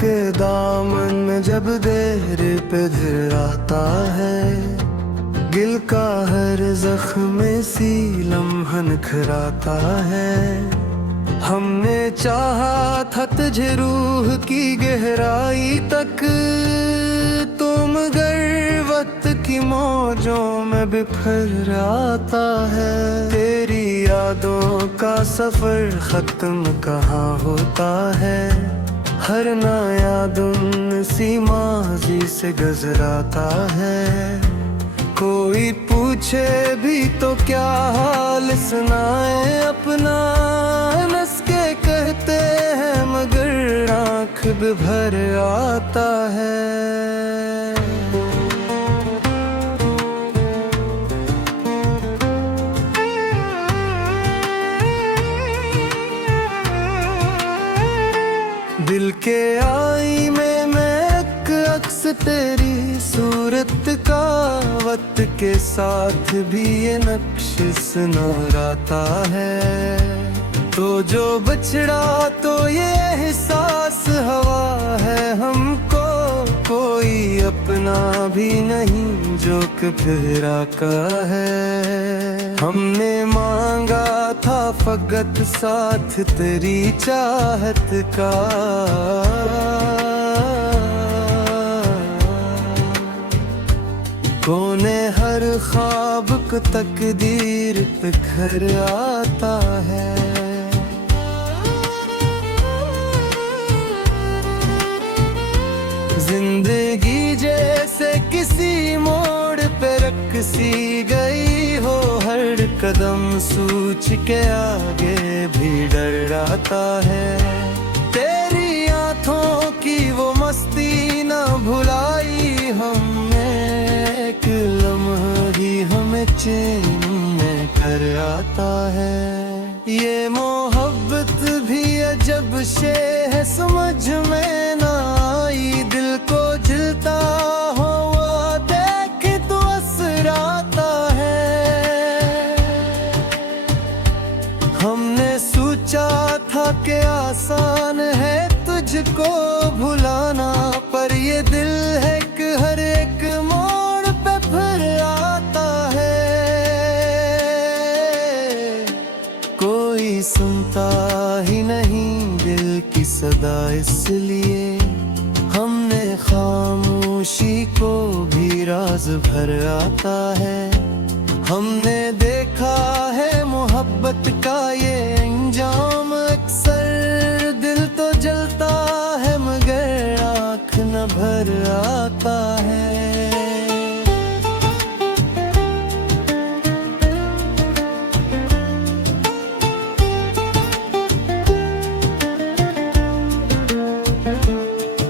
के दामन में जब देर पे आता है, दिल का हर जख्म सी लम्हा निखराता है। हमने चाहा था तुझे रूह की गहराई तक, तो मगर वक्त की मौजों में बिखर आता है। तेरी यादों का सफर खत्म कहाँ होता है, हर नया दिन सी माजी से गुजराता है। कोई पूछे भी तो क्या हाल सुनाए अपना, हंस के कहते हैं मगर आँख भी भर आता है। दिल के आई में मैं अक्स तेरी सूरत का, वक्त के साथ भी ये नक्श सुनहराता है। तो जो बछड़ा तो ये एहसास हवा है हमको, कोई अपना भी नहीं जो कि फिरा का है। हमने मांगा था फकत साथ तेरी चाहत का, कोने हर ख्वाब को तकदीर पे घर आता है। जिंदगी जैसे किसी मोड़ पे रख सी गई हो, हर कदम सूझ के आगे भी डर आता है। तेरी आँखों की वो मस्ती ना भुलाई हमने, एक लम्हा ही हमें चैन में कर आता है। ये मोहब्बत भी अजब शे है समझ में ना आई, दिल को झिलता हुआ देख तो असराता है। हमने सोचा था कि आसान है तुझको भुलाना, पर ये दिल है कि हर एक मोड़ पे फिर आता है। कोई सुनता ही नहीं दिल की सदा, इसलिए हमने खामोशी को भी राज भर आता है। हमने देखा है मोहब्बत का ये अंजाम, अक्सर दिल तो जलता है मगर आँख न भर आता है।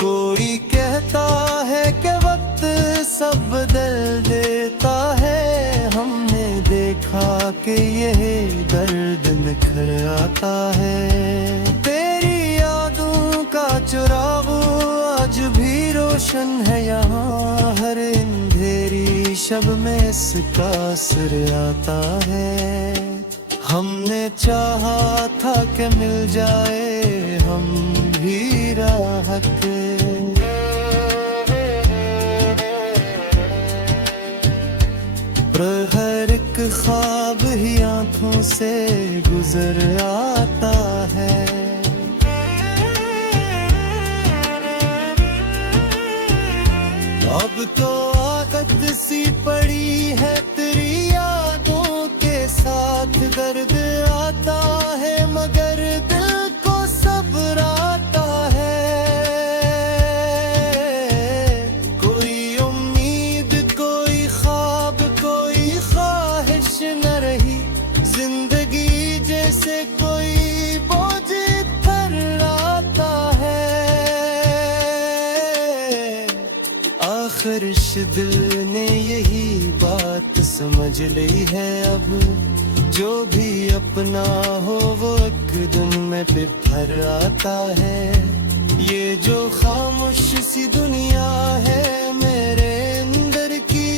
कोई कहता है कि वक्त सब बदल देता है, हमने देखा कि यह दर्द निखर आता है। तेरी यादों का चुराग आज भी रोशन है यहाँ, हर अंधेरी शब में इसका असर आता है। हमने चाहा था कि मिल जाए हम भी राहत, पर हर एक ख्वाब ही आँखों से गुजर आता है। अब तो आदत सी पड़ी है तेरी यादों के साथ, दर्द आता है मगर दिल को सब्र आता है। कोई उम्मीद कोई ख्वाब कोई ख्वाहिश न रही, जिंदगी जैसे कोई बोझ थर आता है। आखिर इस दिल ने यही बात समझ ली है, अब जो भी अपना हो वो एक दिन में बिखर आता है। ये जो खामोश सी दुनिया है मेरे अंदर की,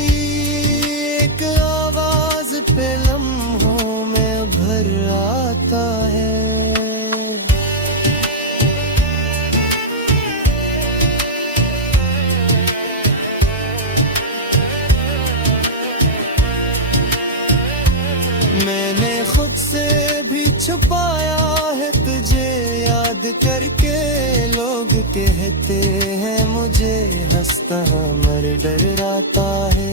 एक आवाज पे लम्हों में भर आता है। मैंने खुद से भी छुपाया है तुझे याद करके। लोग कहते हैं मुझे हंसता मर डराता है।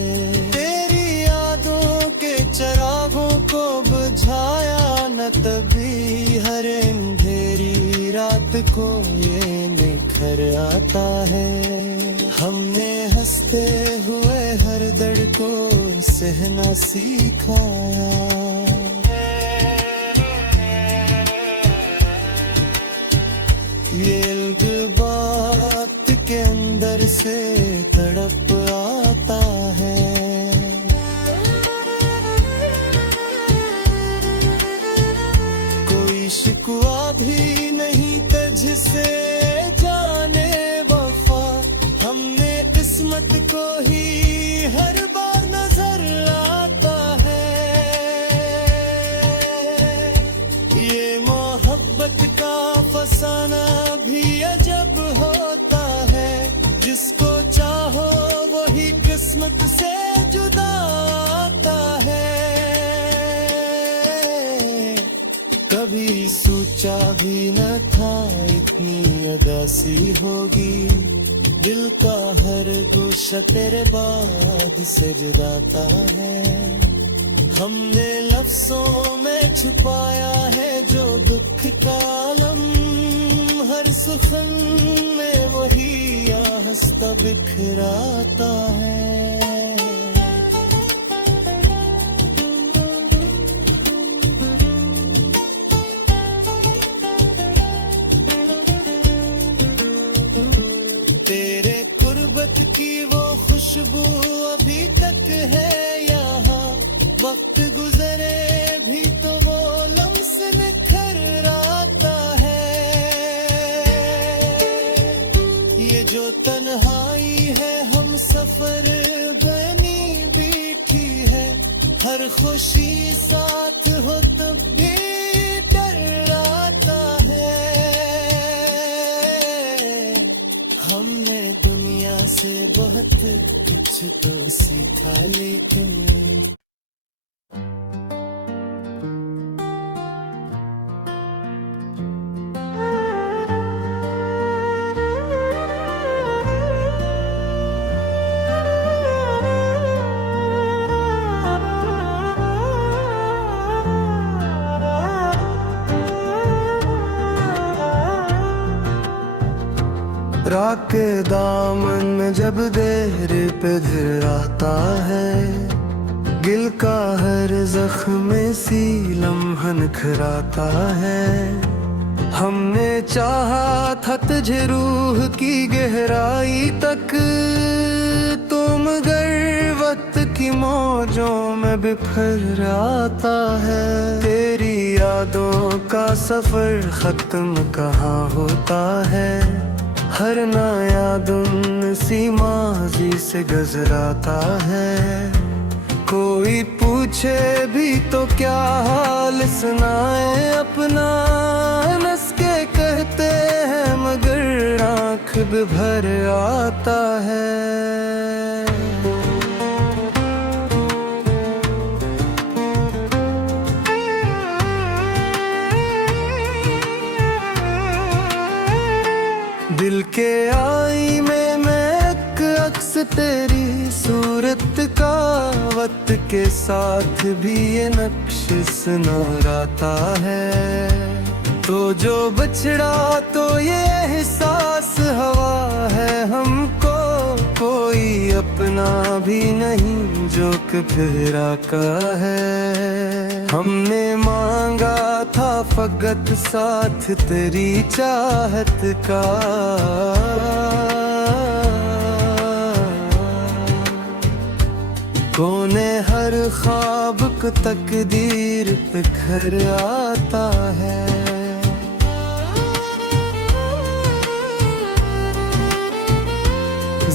तेरी यादों के चरागों को बुझाया न तभी हर अंधेरी रात को ये निखर आता है। हमने हंसते हुए हर दर्द को सहना सिखाया। ये बात के अंदर से तड़प आता है। कोई शिकवा भी नहीं तुझसे जाने वफा। हमने किस्मत को ही हर बार नजर आता है। ये मोहब्बत का फसाना भी अजब होता है। जिसको चाहो वही किस्मत से जुदा आता है। कभी सोचा भी न था इतनी अदासी होगी। दिल का हर गोशा तेरे बाद से जुदाता है। हमने लफ्जों में छुपाया है जो दुख का आलम। हर सुखन में वही आहस्ता बिखराता है। तेरे कुर्बत की वो खुशबू अभी तक है यहाँ। वक्त गुजरे भी तो वो लम्स निखर आता है। ये जो तन्हाई है हम सफर बनी बैठी है। हर खुशी साथ हो तब भी डर आता है। हमने दुनिया से बहुत कुछ तो सीखा लेकिन रात के दामन में जब देर पे घिर आता है। गिल का हर जख्म सी लम्हा निखराता है। हमने चाहा था तुझे रूह की गहराई तक। तुम मगर वक्त की मौजों में बिखर आता है। तेरी यादों का सफर खत्म कहाँ होता है। हर नया दिन सी माजी से गुजराता है। कोई पूछे भी तो क्या हाल सुनाए अपना। हंस के कहते हैं मगर आँख भी भर आता है। दिल के आई में मैं एक अक्स तेरी सूरत का। वक्त के साथ भी ये नक्श सुनहराता है। तो जो बछड़ा तो ये एहसास हवा है हमको। कोई अपना भी नहीं जो कि फिरा का है। हमने मांगा था फकत साथ तेरी चाहत का। कोने हर ख्वाब को तकदीर पे घर आता है।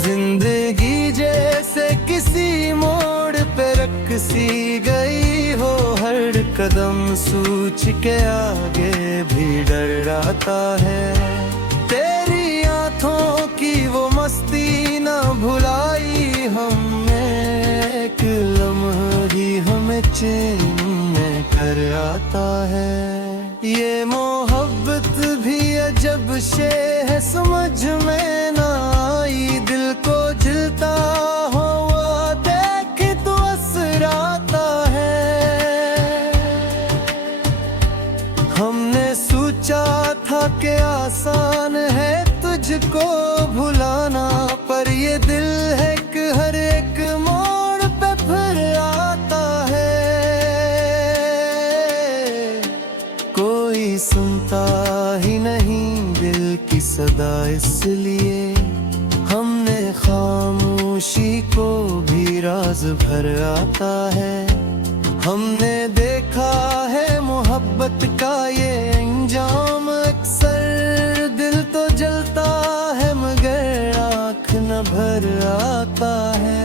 जिंदगी जैसे किसी मोड़ पे रख सी गई हो। हर कदम सूझ के आगे भी डर आता है। तेरी आँखों की वो मस्ती ना भुलाई हमने। एक लम्हा ही हमें चैन में घर आता है। ये मोहब्बत भी अजब शे है, समझ में ना आई, दिल को झिलता हो वो देख तो असराता है। हमने सोचा था कि आसान है तुझको भुलाना, पर ये दिल है कि हर एक मोड़ पे फिर आता है। कोई सुनता ही नहीं दिल की सदा, इसलिए हमने खामोशी को भी राज भर आता है। हमने देखा है मोहब्बत का ये अंजाम, अक्सर दिल तो जलता है मगर आँख न भर आता है।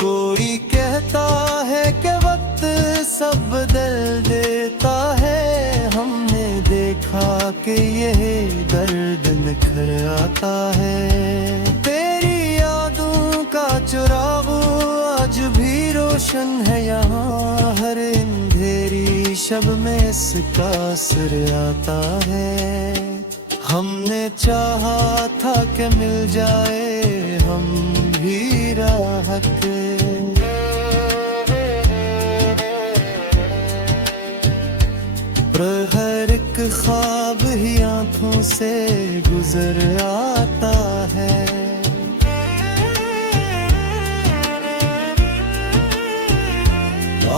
कोई कहता है कि वक्त सब बदल देता है, हमने देखा कि यह दर्द निखर आता है। तेरी यादों का चिराग आज भी रोशन है यहाँ, हर अंधेरी शब में इसका असर आता है। हमने चाहा था कि मिल जाए हम भी राहत, पर हर एक ख्वाब ही आंखों से गुजर आता है।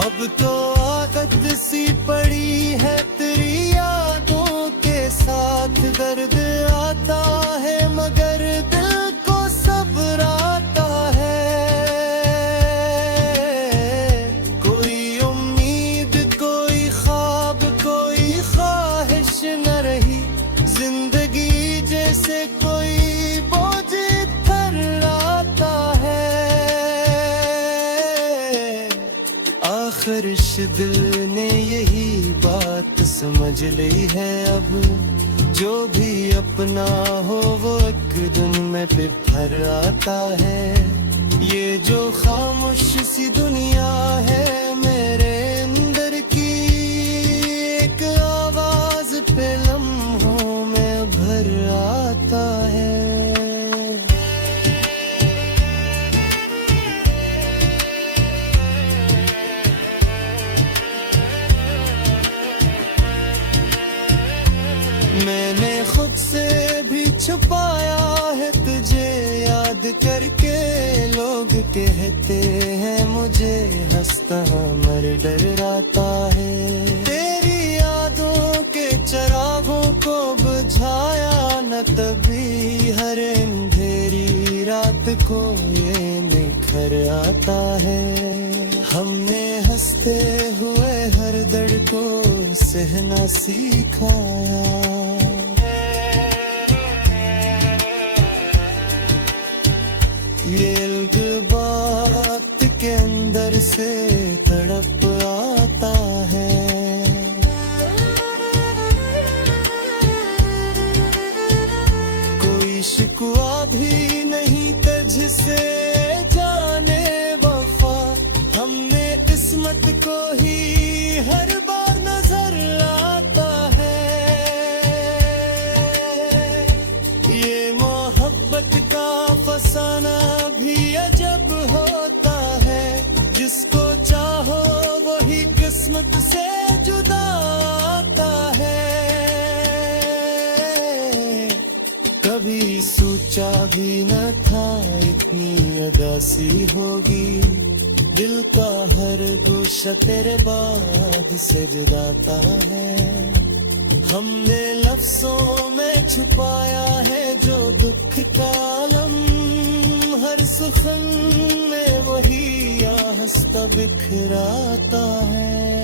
अब तो आदत सी पड़ी है तेरी यादों के साथ, दर्द आता है मगर दिल को सब्र आता है। कोई उम्मीद कोई ख्वाब कोई ख्वाहिश न रही, जिंदगी जैसे कोई बोझ थर आता है। आखिर इस दिल ने यही बात समझ ली है, अब जो भी अपना हो वो एक दिन में फिर आता है। ये जो खामोश सी दुनिया है मेरे अंदर की, एक आवाज पे लम्हों में भर आता है। मैंने खुद से भी छुपाया है तुझे याद करके, लोग कहते हैं मुझे हंसता मर डराता है। तेरी यादों के चिरागों को बुझाया न तभी, हर अंधेरी रात को ये निखर आता है। हमने हंसते हुए हर दर्द को सहना सिखाया, ये बात के अंदर से तड़प आता है। कोई शिकवा भी नहीं तुझसे जाने वफा, हमने किस्मत को ही हर बार नजर आता है। ये मोहब्बत का फसाना भी अजब होता है, जिसको चाहो वही किस्मत से जुदा आता है। कभी सोचा भी न था इतनी अदासी होगी, दिल का हर गोशा तेरे बाद से जुदाता है। हमने लफ्जों में छुपाया है जो दुख का आलम, हर सुखन में वही आहस्ता बिखराता है।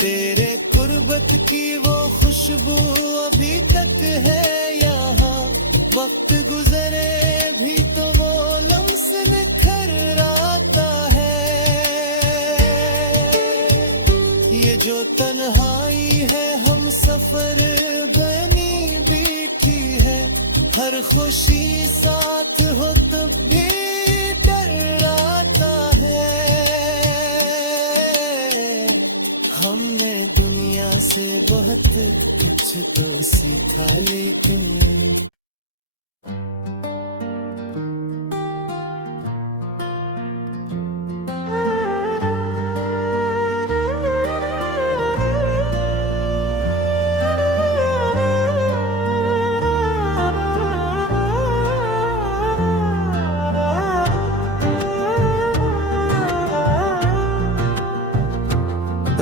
तेरे कुर्बत की वो खुशबू अभी तक है यहाँ, वक्त गुजरे मुसाफिर बनी बैठी है, हर खुशी साथ हो तब भी डर आता है। हमने दुनिया से बहुत कुछ तो सीखा, लेकिन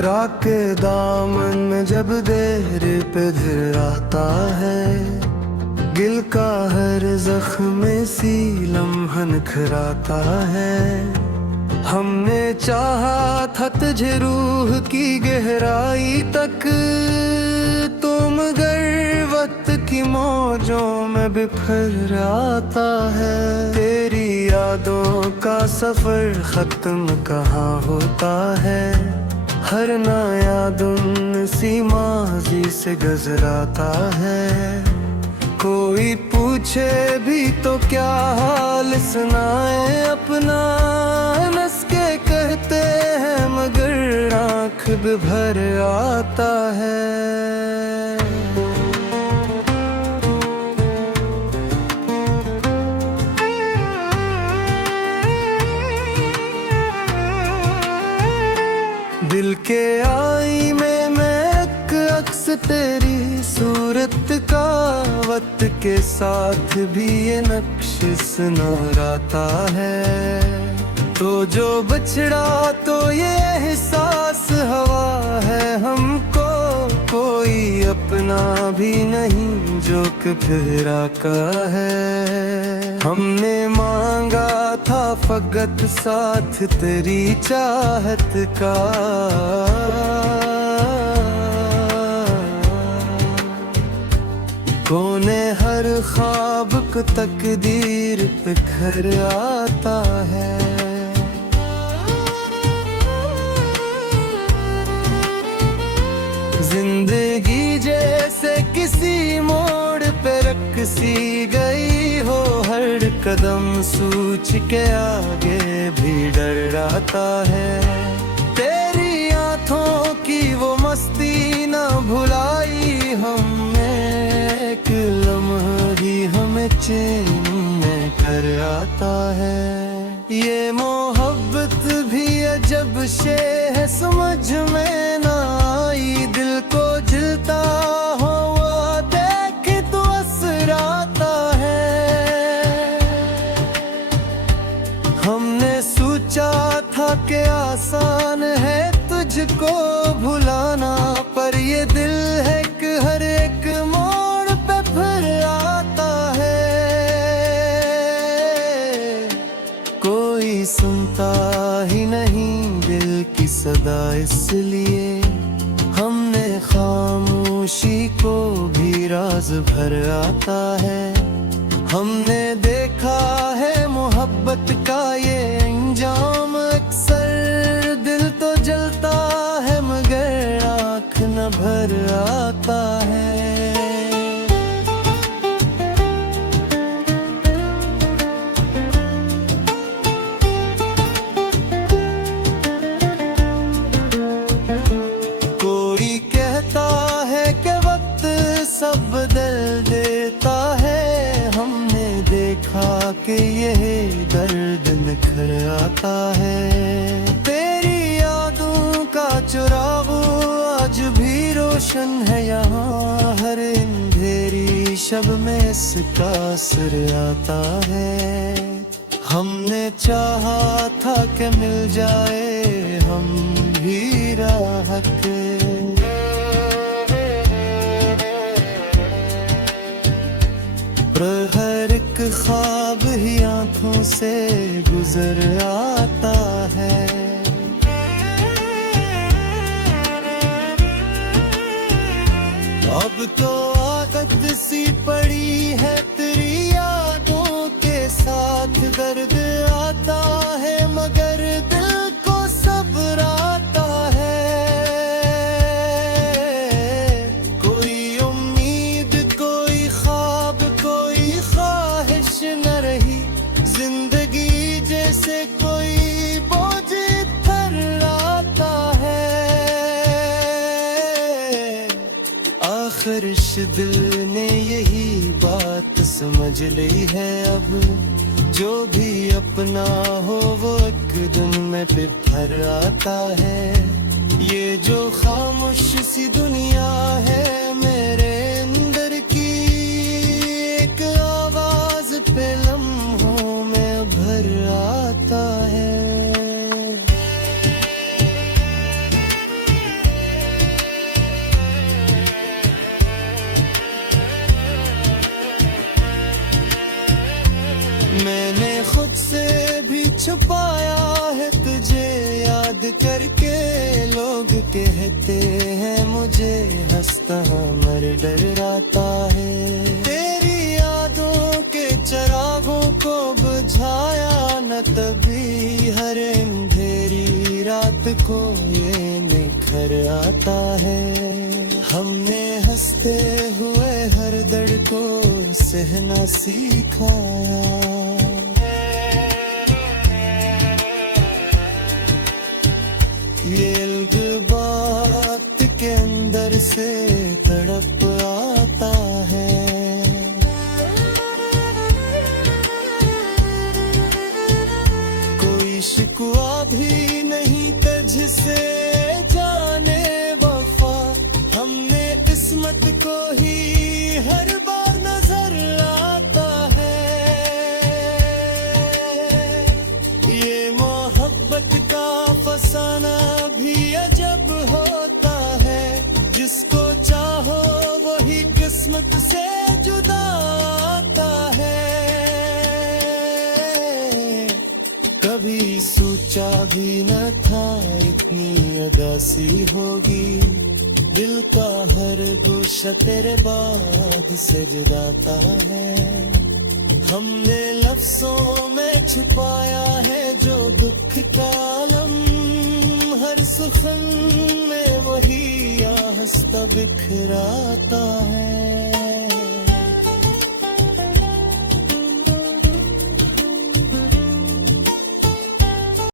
रात के दामन में जब देर पे धर आता है, गिल का हर जख्म सी लम्हा निखराता है। हमने चाहा था तुझे रूह की गहराई तक, तो मगर वक्त की मौजों में बिखर आता है। तेरी यादों का सफर खत्म कहाँ होता है, हर नया दिन सी माजी से गुजराता है। कोई पूछे भी तो क्या हाल सुनाए अपना, हंस के कहते हैं मगर आँख भी भर आता है। दिल के आई में मैं एक अक्स तेरी सूरत का, वक्त के साथ भी ये नक्श सुनहराता है। तो जो बछड़ा तो ये एहसास हवा है हमको, कोई अपना भी नहीं जो कि फिरा का है। हमने मांगा था फकत साथ तेरी चाहत का, कोने हर ख्वाब को तकदीर पे घर आता है। जिंदगी जैसे किसी मोड़ पे रख सी गई हो, हर कदम सूझ के आगे भी डर आता है। तेरी आँखों की वो मस्ती ना भुलाई हमने, एक लम्हा ही हमें चैन में कर आता है। ये मोहब्बत भी अजब शे है, समझ में ना आई, दिल को झिलता हुआ देख तो असराता है। हमने सोचा था कि आसान है तुझको भुलाना, पर ये दिल है कि हर एक मोड़ पे फिर आता है। कोई सुनता ही नहीं दिल की सदा, इसलिए हमने खामोशी को भी राज भर आता है। हमने देखा है मोहब्बत का ये अंजाम, अक्सर दिल तो जलता है मगर आँख न भर आता है। कोई कहता है कि वक्त सब बदल देता है, हमने देखा कि यह दर्द निखर आता है। तेरी यादों का चुराग आज भी रोशन है यहाँ, हर अंधेरी शब में इसका असर आता है। हमने चाहा था कि मिल जाए हम भी राहत, पर हर एक ख्वाब ही आँखों से गुजर आता है। अब तो आदत सी पड़ी है तेरी यादों के साथ, दर्द आता है मगर दिल को सब्र आता है। कोई दिल ने यही बात समझ ली है अब, जो भी अपना हो वो एक दिन में बिखर आता है। ये जो खामोश सी दुनिया है मेरे अंदर की, एक आवाज पे लम्हों में भर आता है। मैंने खुद से भी छुपाया है तुझे याद करके, लोग कहते हैं मुझे हंसता मर डराता है। तेरी यादों के चिरागों को बुझाया न तभी, हर अंधेरी रात को ये निखर आता है। हमने हंसते हुए हर दर्द को सहना सीखा, ये बात के अंदर से तड़प आता है। कोई शिकवा भी नहीं तुझसे जाने वफा, हमने किस्मत को ही हर बार नजर आता है। ये मोहब्बत का फसाना भी अजब होता है, जिसको चाहो वही किस्मत से जुदा आता है। कभी सोचा भी न था इतनी अदासी होगी, दिल का हर गोशा तेरे बाद से जुदाता है। हमने लफ्जों में छुपाया है जो दुख का आलम, हर सुखन में वही आहस्ता बिखराता है।